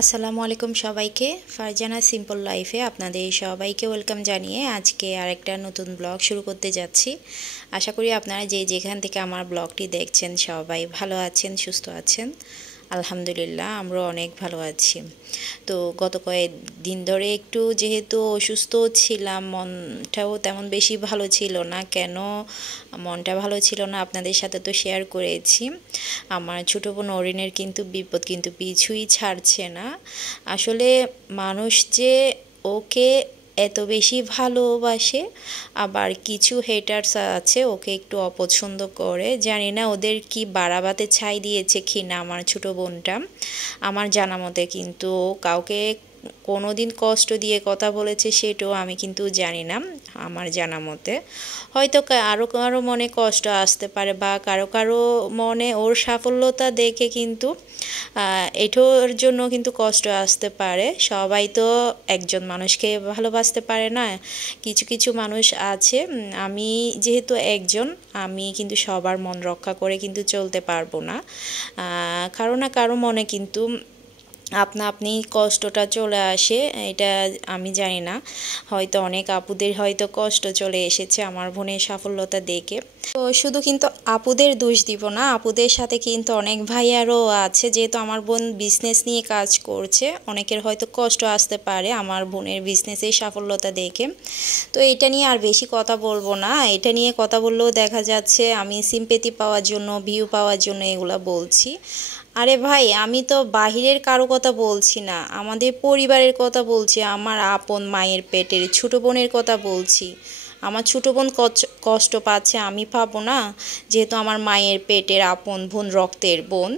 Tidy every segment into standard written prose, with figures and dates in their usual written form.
আসসালামু আলাইকুম সবাইকে। ফারজানা সিম্পল লাইফে আপনাদের সবাইকে ওয়েলকাম জানিয়ে আজকে আরেকটা নতুন ব্লগ শুরু করতে যাচ্ছি। আশা করি আপনারা যেখান থেকে আমার ব্লগটি দেখছেন সবাই ভালো আছেন, সুস্থ আছেন। আলহামদুলিল্লাহ আমরাও অনেক ভালো আছি। তো গত কয়েকদিন ধরে একটু যেহেতু অসুস্থ ছিলাম, মনটাও তেমন বেশি ভালো ছিল না। কেন মনটা ভালো ছিল না আপনাদের সাথে তো শেয়ার করেছি। আমার ছোটো বোন অরিনের কিন্তু বিপদ কিন্তু পিছুই ছাড়ছে না। আসলে মানুষ যে ওকে এত বেশি ভালোবাসে, আবার কিছু হেটার্স আছে ওকে একটু অপছন্দ করে। জানি না ওদের কি বাড়াবাতে ছাই দিয়েছে কি না আমার ছোটো বোনটা। আমার জানা মতে কিন্তু কাউকে কোনো দিন কষ্ট দিয়ে কথা বলেছে সেটাও আমি কিন্তু জানি না। আমার জানা মতে হয়তো কারো মনে কষ্ট আসতে পারে, বা কারো মনে ওর সাফল্যতা দেখে কিন্তু এটার জন্য কিন্তু কষ্ট আসতে পারে। সবাই তো একজন মানুষকে ভালোবাসতে পারে না, কিছু কিছু মানুষ আছে। আমি যেহেতু একজন, আমি কিন্তু সবার মন রক্ষা করে কিন্তু চলতে পারবো না। কারো মনে কিন্তু আপনি কষ্টটা চলে আসে, এটা আমি জানি না। হয়তো অনেক আপুদের হয়তো কষ্ট চলে এসেছে আমার বোনের সাফল্যতা দেখে। তো শুধু কিন্তু আপুদের দোষ দিব না, আপুদের সাথে কিন্তু অনেক ভাইয়ারও আছে। যেহেতু আমার বোন বিজনেস নিয়ে কাজ করছে, অনেকের হয়তো কষ্ট আসতে পারে আমার বোনের বিজনেসের সাফল্যতা দেখে। তো এটা নিয়ে আর বেশি কথা বলবো না। এটা নিয়ে কথা বললেও দেখা যাচ্ছে আমি সিম্পেথি পাওয়ার জন্য, ভিউ পাওয়ার জন্য এগুলা বলছি। আরে ভাই, আমি তো বাহিরের কারো কথা বলছি না, আমাদের পরিবারের কথা বলছি। আমার আপন মায়ের পেটের ছোটো বোনের কথা বলছি। আমার ছোটো বোন কষ্ট পাচ্ছে, আমি পাবো না? যেহেতু আমার মায়ের পেটের আপন বোন, রক্তের বোন।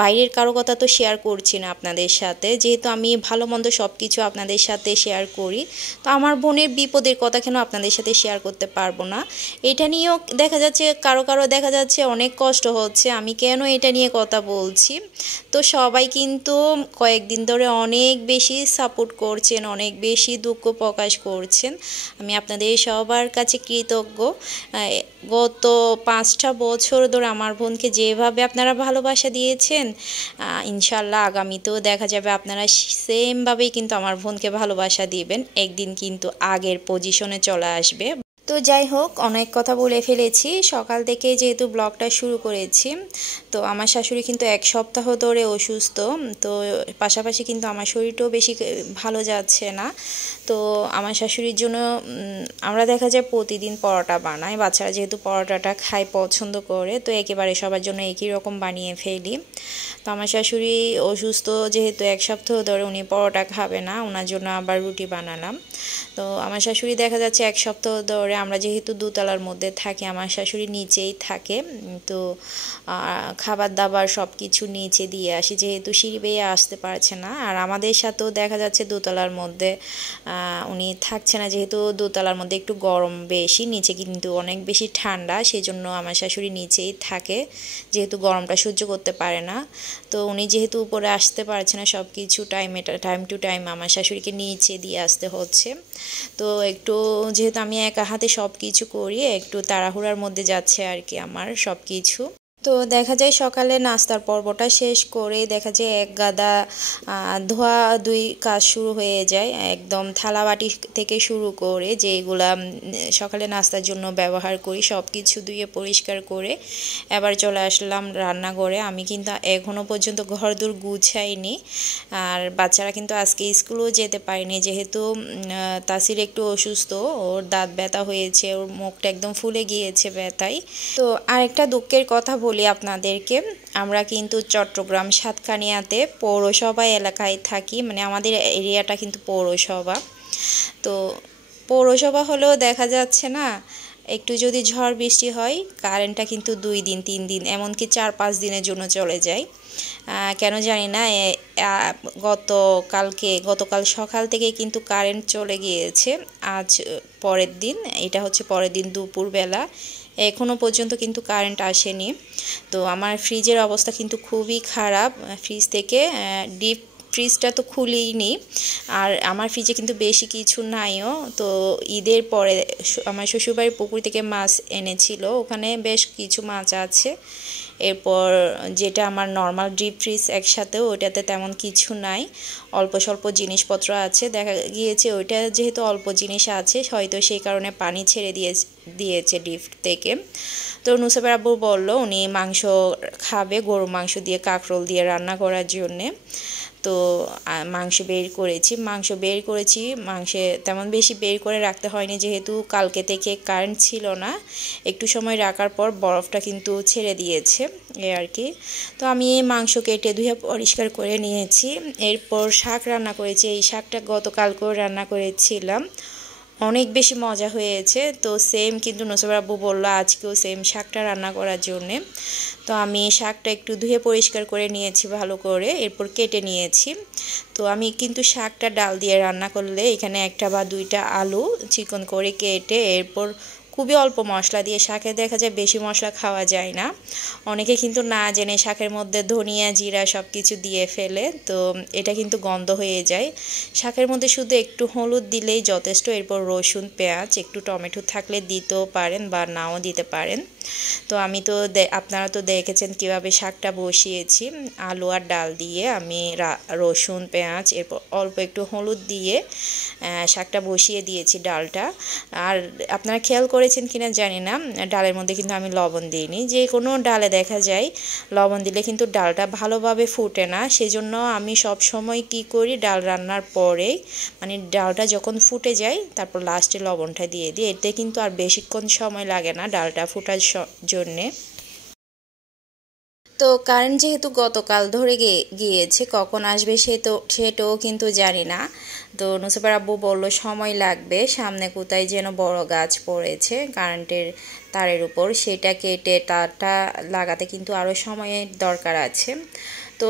বাইরের কারো কথা তো শেয়ার করছি না আপনাদের সাথে, যেহেতু আমি ভালো মন্দ সব কিছু আপনাদের সাথে শেয়ার করি। তো আমার বোনের বিপদের কথা কেন আপনাদের সাথে শেয়ার করতে পারবো না? এটা নিয়েও দেখা যাচ্ছে কারো দেখা যাচ্ছে অনেক কষ্ট হচ্ছে, আমি কেন এটা নিয়ে কথা বলছি। তো সবাই কিন্তু কয়েকদিন ধরে অনেক বেশি সাপোর্ট করছেন, অনেক বেশি দুঃখ প্রকাশ করছেন। আমি আপনাদের সবার কাছে কৃতজ্ঞ। গত 5টা বছর ধরে আমার বোনকে যেভাবে আপনারা ভালোবাসা দিয়েছেন, ইনশাল্লাহ আগামীতেও দেখা যাবে আপনারা সেমভাবেই কিন্তু আমার বোনকে ভালোবাসা দিবেন। একদিন কিন্তু আগের পজিশনে চলে আসবে। তো যাই হোক, অনেক কথা বলে ফেলেছি। সকাল থেকে যেহেতু ব্লগটা শুরু করেছি, তো আমার শাশুড়ি কিন্তু 1 সপ্তাহ ধরে অসুস্থ। তো পাশাপাশি কিন্তু আমার শরীরটাও বেশি ভালো যাচ্ছে না। তো আমার শাশুড়ির জন্য আমরা দেখা যায় প্রতিদিন পরোটা বানাই। বাচ্চারা যেহেতু পরোটাটা খায়, পছন্দ করে, তো একেবারে সবার জন্য একই রকম বানিয়ে ফেলি। তো আমার শাশুড়ি অসুস্থ যেহেতু 1 সপ্তাহ ধরে, উনি পরোটা খাবে না, ওনার জন্য আবার রুটি বানালাম। তো আমার শাশুড়ি দেখা যাচ্ছে 1 সপ্তাহ ধরে, আমরা যেহেতু দোতলার মধ্যে থাকি, আমার শাশুড়ি নিচেই থাকে। তো খাবার দাবার সব কিছু নিচে দিয়ে আসি, যেহেতু সিঁড়ি বেয়ে আসতে পারছে না। আর আমাদের সাথেও দেখা যাচ্ছে দোতলার মধ্যে উনি থাকছে না, যেহেতু দোতলার মধ্যে একটু গরম বেশি, নিচে কিন্তু অনেক বেশি ঠান্ডা। সেই জন্য আমার শাশুড়ি নিচেই থাকে, যেহেতু গরমটা সহ্য করতে পারে না। তো উনি যেহেতু উপরে আসতে পারছে না, সব কিছু টাইম টু টাইম আমার শাশুড়িকে নিচে দিয়ে আসতে হচ্ছে। তো একটু যেহেতু আমি একা হাতে সব কিছু করি, একটু তাড়াহুড়ার মধ্যে যাচ্ছে আর কি আমার সব কিছু। তো দেখা যায় সকালে নাস্তার পর্বটা শেষ করে দেখা যায় এক গাদা ধোয়া দুই কাজ শুরু হয়ে যায়। একদম থালা বাটি থেকে শুরু করে যেগুলা সকালে নাস্তার জন্য ব্যবহার করি সব কিছু ধুয়ে পরিষ্কার করে এবার চলে আসলাম রান্নাঘরে। আমি কিন্তু এখনও পর্যন্ত ঘরদোর গুছাইনি। আর বাচ্চারা কিন্তু আজকে স্কুলেও যেতে পারেনি, যেহেতু তাসির একটু অসুস্থ, ওর দাঁত ব্যথা হয়েছে, ওর মুখটা একদম ফুলে গিয়েছে ব্যথায়। তো আরেকটা দুঃখের কথা বলি আপনাদেরকে, আমরা কিন্তু চট্টগ্রাম সাতকানিয়াতে পৌরসভা এলাকায় থাকি, মানে আমাদের এরিয়াটা কিন্তু পৌরসভা। তো পৌরসভা হলেও দেখা যাচ্ছে না, একটু যদি ঝড় বৃষ্টি হয় কারেন্টটা কিন্তু 2 দিন 3 দিন এমনকি 4-5 দিনের জন্য চলে যায়। কেন জানি না। গতকাল সকাল থেকে কিন্তু কারেন্ট চলে গিয়েছে। আজ পরের দিন, এটা হচ্ছে পরের দিন দুপুরবেলা, এখনও পর্যন্ত কিন্তু কারেন্ট আসেনি। তো আমার ফ্রিজের অবস্থা কিন্তু খুবই খারাপ। ফ্রিজ থেকে ডিপ ফ্রিজটা তো খুলিনি, আর আমার ফ্রিজে কিন্তু বেশি কিছু নাইও। তো ঈদের পরে আমার শ্বশুরবাড়ির পুকুর থেকে মাছ এনেছিল, ওখানে বেশ কিছু মাছ আছে। এরপর যেটা আমার নর্মাল ডিপ ফ্রিজ একসাথেও, ওইটাতে তেমন কিছু নাই, অল্প স্বল্প জিনিসপত্র আছে। দেখা গিয়েছে ওইটা যেহেতু অল্প জিনিস আছে, হয়তো সেই কারণে পানি ছেড়ে দিয়েছে ডিপ থেকে। তো নুসাইবার আব্বু বললো উনি মাংস খাবে, গরু মাংস দিয়ে কাঁকরোল দিয়ে রান্না করার জন্যে। তো মাংস বের করেছি। মাংসে তেমন বেশি বের করে রাখতে হয়নি, যেহেতু কালকে থেকে কারেন্ট ছিল না। একটু সময় রাখার পর বরফটা কিন্তু ছেড়ে দিয়েছে, এই আর কি। তো আমি এই মাংস কেটে ধুয়ে পরিষ্কার করে নিয়েছি। এরপর শাক রান্না করেছি। এই শাকটা গতকালকেও রান্না করেছিলাম, অনেক বেশি মজা হয়েছে। তো সেম কিন্তু নুসাইবার আব্বু বললো আজকেও সেম শাকটা রান্না করার জন্যে। তো আমি শাকটা একটু ধুয়ে পরিষ্কার করে নিয়েছি ভালো করে, এরপর কেটে নিয়েছি। তো আমি কিন্তু শাকটা ডাল দিয়ে রান্না করলে এখানে একটা বা দুইটা আলু চিকন করে কেটে, এরপর খুবই অল্প মশলা দিয়ে, শাকে দেখা যায় বেশি মশলা খাওয়া যায় না, অনেকে কিন্তু না জেনে শাকের মধ্যে ধনিয়া জিরা সব কিছু দিয়ে ফেলে, তো এটা কিন্তু গন্ধ হয়ে যায়। শাকের মধ্যে শুধু একটু হলুদ দিলেই যথেষ্ট। এরপর রসুন পেঁয়াজ একটু টমেটো থাকলে দিতেও পারেন বা নাও দিতে পারেন। তো আমি তো আপনারা তো দেখেছেন কিভাবে শাকটা বসিয়েছি, আলু আর ডাল দিয়ে আমি রসুন পেঁয়াজ এরপর অল্প একটু হলুদ দিয়ে শাকটা বসিয়ে দিয়েছি ডালটা। আর আপনারা খেয়াল করেছেন কিনা জানি না, ডালের মধ্যে কিন্তু আমি লবণ দিইনি। যে কোনো ডালে দেখা যায় লবণ দিলে কিন্তু ডালটা ভালোভাবে ফুটে না, সেজন্য আমি সব সময় কি করি, ডাল রান্নার পরে মানে ডালটা যখন ফুটে যায় তারপর লাস্টে লবণটা দিয়ে দিই। এতে কিন্তু আর বেশিক্ষণ সময় লাগে না ডালটা ফোটার জন্যে। তো কারেন্ট যেহেতু গতকাল ধরে গিয়েছে, কখন আসবে সেটাও কিন্তু জানি না। তো নুসাইবার আব্বু বললো সময় লাগবে, সামনে কোথায় যেন বড় গাছ পড়েছে কারেন্টের তারের উপর, সেটা কেটে তারটা লাগাতে কিন্তু আরও সময়ের দরকার আছে। তো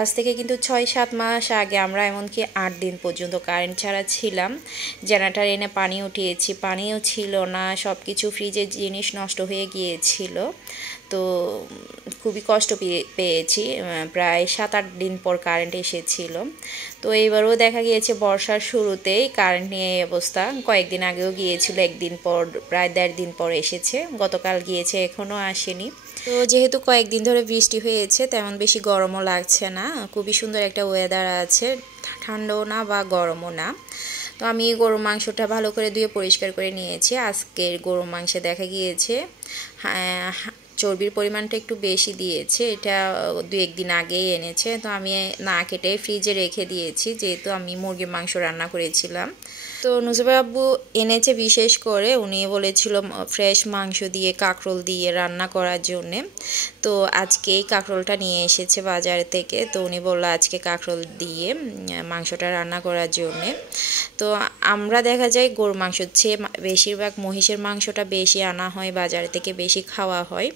আজ থেকে কিন্তু 6-7 মাস আগে আমরা এমনকি 8 দিন পর্যন্ত কারেন্ট ছাড়া ছিলাম। জেনারেটর এনে পানি উঠিয়েছি, পানিও ছিল না, সব কিছু ফ্রিজের জিনিস নষ্ট হয়ে গিয়েছিল। তো খুবই কষ্ট পেয়েছি, প্রায় 7-8 দিন পর কারেন্ট এসেছিল। তো এইবারও দেখা গিয়েছে বর্ষার শুরুতেই কারেন্ট নিয়ে এই অবস্থা। কয়েকদিন আগেও গিয়েছিল, একদিন পর প্রায় 1.5 দিন পর এসেছে, গতকাল গিয়েছে, এখনও আসেনি। তো যেহেতু কয়েকদিন ধরে বৃষ্টি হয়েছে, তেমন বেশি গরমও লাগছে না, খুবই সুন্দর একটা ওয়েদার আছে, ঠান্ডাও না বা গরমও না। তো আমি গরু মাংসটা ভালো করে ধুয়ে পরিষ্কার করে নিয়েছি। আজকের গরু মাংসে দেখা গিয়েছে চর্বির পরিমাণটা একটু বেশি দিয়েছে, এটা 2-1 দিন আগেই এনেছে। তো আমি না কেটে ফ্রিজে রেখে দিয়েছি, যেহেতু আমি মুরগির মাংস রান্না করেছিলাম। তো নুসাইবার আব্বু এনেছে বিশেষ করে, উনি বলেছিল ফ্রেশ মাংস দিয়ে কাঁকরোল দিয়ে রান্না করার জন্যে। তো আজকে এই কাঁকরোলটা নিয়ে এসেছে বাজার থেকে, তো উনি বললো আজকে কাঁকরোল দিয়ে মাংসটা রান্না করার জন্যে। তো আমরা দেখা যায় গরুর মাংস চেয়ে বেশিরভাগ মহিষের মাংসটা বেশি আনা হয় বাজার থেকে, বেশি খাওয়া হয়।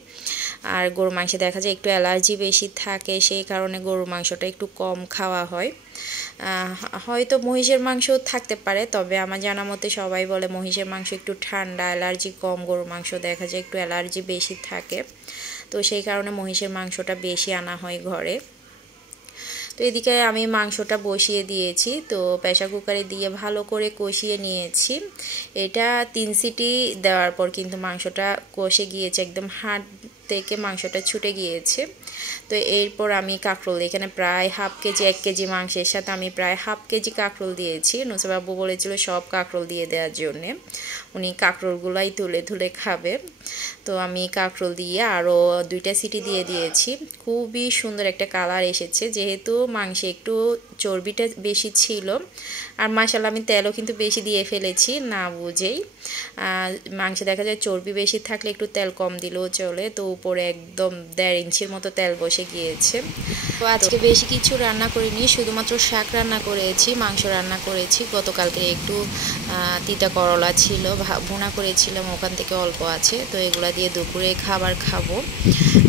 আর গরুর মাংসে দেখা যায় একটু অ্যালার্জি বেশি থাকে, সেই কারণে গরুর মাংসটা একটু কম খাওয়া হয়। হয়তো মহিষের মাংস থাকতে পারে, তবে আমার জানা মতে সবাই বলে মহিষের মাংস একটু ঠান্ডা, অ্যালার্জি কম, গরুর মাংস দেখা যায় একটু অ্যালার্জি বেশি থাকে। তো সেই কারণে মহিষের মাংসটা বেশি আনা হয় ঘরে। তো এদিকে আমি মাংসটা বসিয়ে দিয়েছি, তো প্রেসার কুকারে দিয়ে ভালো করে কষিয়ে নিয়েছি। এটা 3 সিটি দেওয়ার পর কিন্তু মাংসটা কষে গিয়েছে, একদম হাড় থেকে মাংসটা ছুটে গিয়েছে। তো এরপর আমি কাঁকরোল, এখানে প্রায় 1/2 কেজি 1 কেজি মাংসের সাথে আমি প্রায় 1/2 কেজি কাঁকরোল দিয়েছি। নুসাইবার আব্বু বলেছিল সব কাঁকরোল দিয়ে দেওয়ার জন্যে, উনি কাঁকরোলগুলাই তুলে তুলে খাবে। তো আমি কাঁকরোল দিয়ে আরও 2টা সিটি দিয়ে দিয়েছি। খুবই সুন্দর একটা কালার এসেছে, যেহেতু মাংসে একটু চর্বিটা বেশি ছিল। আর মাশাআল্লাহ আমি তেলও কিন্তু বেশি দিয়ে ফেলেছি না বুঝেই। মাংসে দেখা যায় চর্বি বেশি থাকলে একটু তেল কম দিলেও চলে। তো উপরে একদম 1.5 ইঞ্চির মতো তেল বসে গিয়েছে। তো আজকে বেশি কিছু রান্না করিনি, শুধুমাত্র শাক রান্না করেছি, মাংস রান্না করেছি। গতকালকে একটু তিতা করলা ছিল, ভুনা করেছিলাম, ওখান থেকে অল্প আছে। তো এগুলা দিয়ে দুপুরে খাবার খাবো।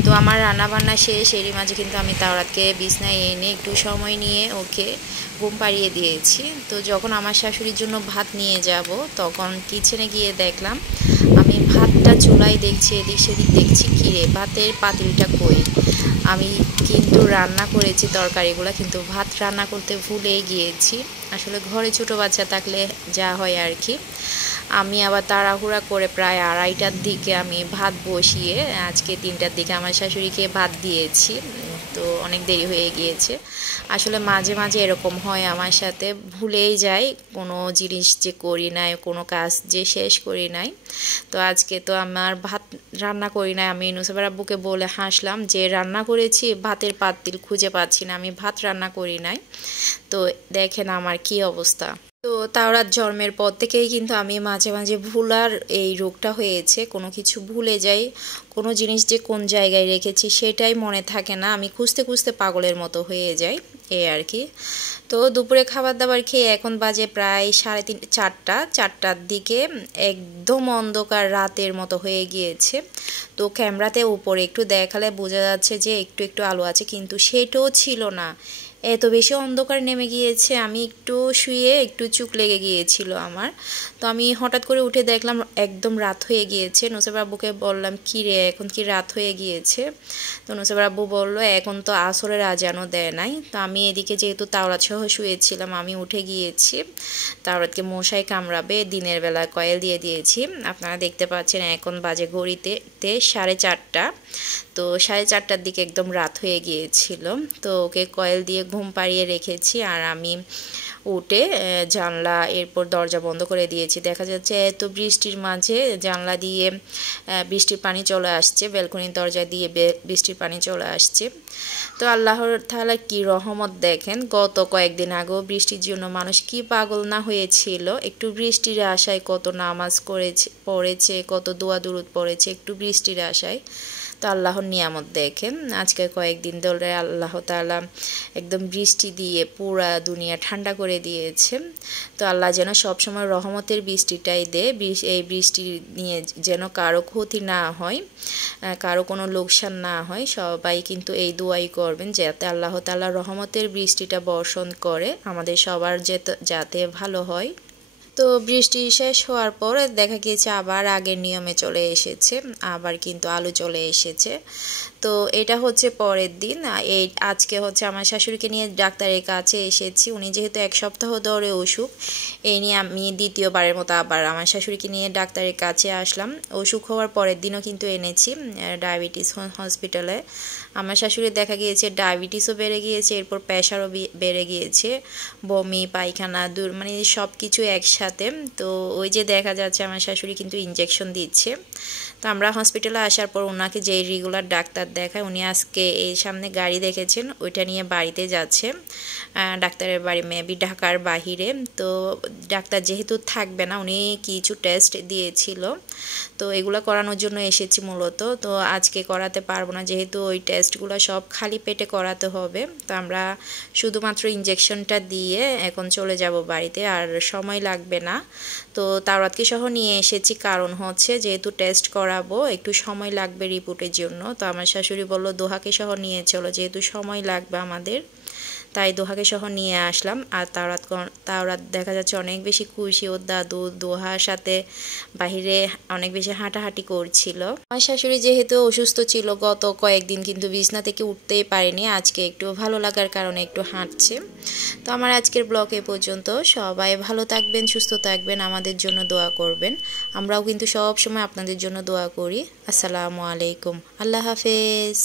তো আমার রান্না বান্না শেষ, এরই মাঝে কিন্তু আমি তাওরাতকে বিছনায় এনে একটু সময় নিয়ে ওকে ঘুম পাড়িয়ে দিয়েছি। তো যখন আমার শাশুড়ির জন্য ভাত নিয়ে যাব, তখন কিচেনে গিয়ে দেখলাম আমি ভাতটা চুলায় দেখছি, এদিক সেদিক দেখছি, কিরে ভাতের পাতিলটা কই। আমি কিন্তু রান্না করেছি তরকারিগুলো, কিন্তু ভাত রান্না করতে ভুলেই গিয়েছি। আসলে ঘরে ছোট বাচ্চা থাকলে যা হয় আর কি। আমি আবার তাড়াহুড়া করে প্রায় 2:30টার দিকে আমি ভাত বসিয়ে আজকে 3টার দিকে আমার শাশুড়িকে ভাত দিয়েছি। তো অনেক দেরি হয়ে গিয়েছে। আসলে মাঝে মাঝে এরকম হয় আমার সাথে, ভুলেই যাই কোনো জিনিস যে করি নাই, কোনো কাজ যে শেষ করি নাই। তো আজকে তো আমার ভাত রান্না করি নাই। আমি নুসাইবার আব্বুকে বলে হাসলাম যে রান্না করেছি, ভাতের পাতিল খুঁজে পাচ্ছি না, আমি ভাত রান্না করি নাই। তো দেখেন আমার কি অবস্থা। তো তাওরাত জন্মের পর থেকেই কিন্তু আমি মাঝে মাঝে ভুলার এই রোগটা হয়েছে, কোনো কিছু ভুলে যাই, কোনো জিনিস যে কোন জায়গায় রেখেছি সেটাই মনে থাকে না, আমি খুঁজতে খুঁজতে পাগলের মতো হয়ে যাই এই আর কি। তো দুপুরে খাবার দাবার খেয়ে এখন বাজে প্রায় 4টার দিকে, একদম অন্ধকার রাতের মতো হয়ে গিয়েছে। তো ক্যামেরাতে উপরে একটু দেখালে বোঝা যাচ্ছে যে একটু একটু আলো আছে, কিন্তু সেটাও ছিল না, এত বেশি অন্ধকার নেমে গিয়েছে। আমি একটু শুয়ে একটু চোখ লেগে গিয়েছিল আমার। তো আমি হঠাৎ করে উঠে দেখলাম একদম রাত হয়ে গিয়েছে। নুসাইবার আব্বুকে বললাম কি রে এখন কি রাত হয়ে গিয়েছে? তো নুসাইবার আব্বু বললো এখন তো আসরের আজানও দেয় নাই। তো আমি এদিকে যেহেতু তাওরাত সহ শুয়েছিলাম, আমি উঠে গিয়েছি, তাওরাতকে মশাই কামড়াবে, দিনের বেলা কয়েল দিয়ে দিয়েছি। আপনারা দেখতে পাচ্ছেন এখন বাজে ঘড়িতে 4:30। তো 4:30টার দিকে একদম রাত হয়ে গিয়েছিল। তো ওকে কয়েল দিয়ে ঘুম পাড়িয়ে রেখেছি, আর আমি উঠে জানলা এরপর দরজা বন্ধ করে দিয়েছি। দেখা যাচ্ছে এত বৃষ্টির মাঝে জানলা দিয়ে বৃষ্টির পানি চলে আসছে, ব্যালকনির দরজা দিয়ে বৃষ্টির পানি চলে আসছে। তো আল্লাহর তাআলা কি রহমত দেখেন, গত কয়েকদিন আগেও বৃষ্টির জন্য মানুষ কি পাগল না হয়েছিল। একটু বৃষ্টির আশায় কত নামাজ পড়েছে, কত দোয়া দুরুদ পড়েছে একটু বৃষ্টির আশায়। তো আল্লাহর নিয়ামত দেখেন, আজকে কয়েকদিন ধরে আল্লাহ তাআলা একদম বৃষ্টি দিয়ে পুরা দুনিয়া ঠান্ডা করে দিয়েছে। তো আল্লাহ যেন সবসময় রহমতের বৃষ্টিটাই দেয়, এই বৃষ্টি নিয়ে যেন কারো ক্ষতি না হয়, কারো কোনো লোকসান না হয়। সবাই কিন্তু এই দোয়াই করবেন যাতে আল্লাহ তাআলা রহমতের বৃষ্টিটা বর্ষণ করে, আমাদের সবার যাতে ভালো হয়। তো বৃষ্টি শেষ হওয়ার পর দেখা গিয়েছে আবার আগের নিয়মে চলে এসেছে, আবার কিন্তু আলু চলে এসেছে। তো এটা হচ্ছে পরের দিন। আজকে হচ্ছে আমার শাশুড়িকে নিয়ে ডাক্তারের কাছে এসেছি। উনি যেহেতু 1 সপ্তাহ ধরে অসুখ, এই নিয়ে আমি দ্বিতীয়বারের মতো আবার আমার শাশুড়িকে নিয়ে ডাক্তারের কাছে আসলাম। অসুখ হওয়ার পরের দিনও কিন্তু এনেছি ডায়াবেটিস হসপিটালে। আমার শাশুড়ির দেখা গিয়েছে ডায়াবেটিসও বেড়ে গিয়েছে, এরপর প্রেশারও বেড়ে গিয়েছে, বমি পায়খানা মানে সব কিছু একসাথে। তো ওই যে দেখা যাচ্ছে আমার শাশুড়ি কিন্তু ইনজেকশন দিচ্ছে। তো আমরা হসপিটালে আসার পর ওনাকে যে রেগুলার ডাক্তার দেখায়, উনি আজকে এই সামনে গাড়ি দেখেছেন, ওইটা নিয়ে বাড়িতে যাচ্ছে, ডাক্তারের বাড়ি মেবি ঢাকার বাহিরে। তো ডাক্তার যেহেতু থাকবে না, উনি কিছু টেস্ট দিয়েছিল, তো এগুলো করানোর জন্য এসেছি মূলত। তো আজকে করাতে পারবো না, যেহেতু ওই টেস্টগুলো সব খালি পেটে করাতে হবে। তো আমরা শুধুমাত্র ইনজেকশনটা দিয়ে এখন চলে যাব বাড়িতে, আর সময় লাগবে না। তো তাওরাতকে সহ নিয়ে এসেছি, কারণ হচ্ছে যেহেতু টেস্ট করাবো একটু সময় লাগবে রিপোর্টের জন্য। তো আমার শাশুড়ি বলল দোহাকে সহ নিয়ে চলো, যেহেতু সময় লাগবে আমাদের, তাই দোহাকে সহ নিয়ে আসলাম। আর তাওরাত দেখা যাচ্ছে অনেক বেশি খুশি, ওর দাদু দোহার সাথে বাহিরে অনেক বেশি হাঁটাহাঁটি করছিল। আমার শাশুড়ি যেহেতু অসুস্থ ছিল গত কয়েকদিন, কিন্তু বিছনা থেকে উঠতেই পারেনি, আজকে একটু ভালো লাগার কারণে একটু হাঁটছে। তো আমার আজকের ব্লগ এ পর্যন্ত। সবাই ভালো থাকবেন, সুস্থ থাকবেন, আমাদের জন্য দোয়া করবেন। আমরাও কিন্তু সব সময় আপনাদের জন্য দোয়া করি। আসসালামু আলাইকুম, আল্লাহ হাফেজ।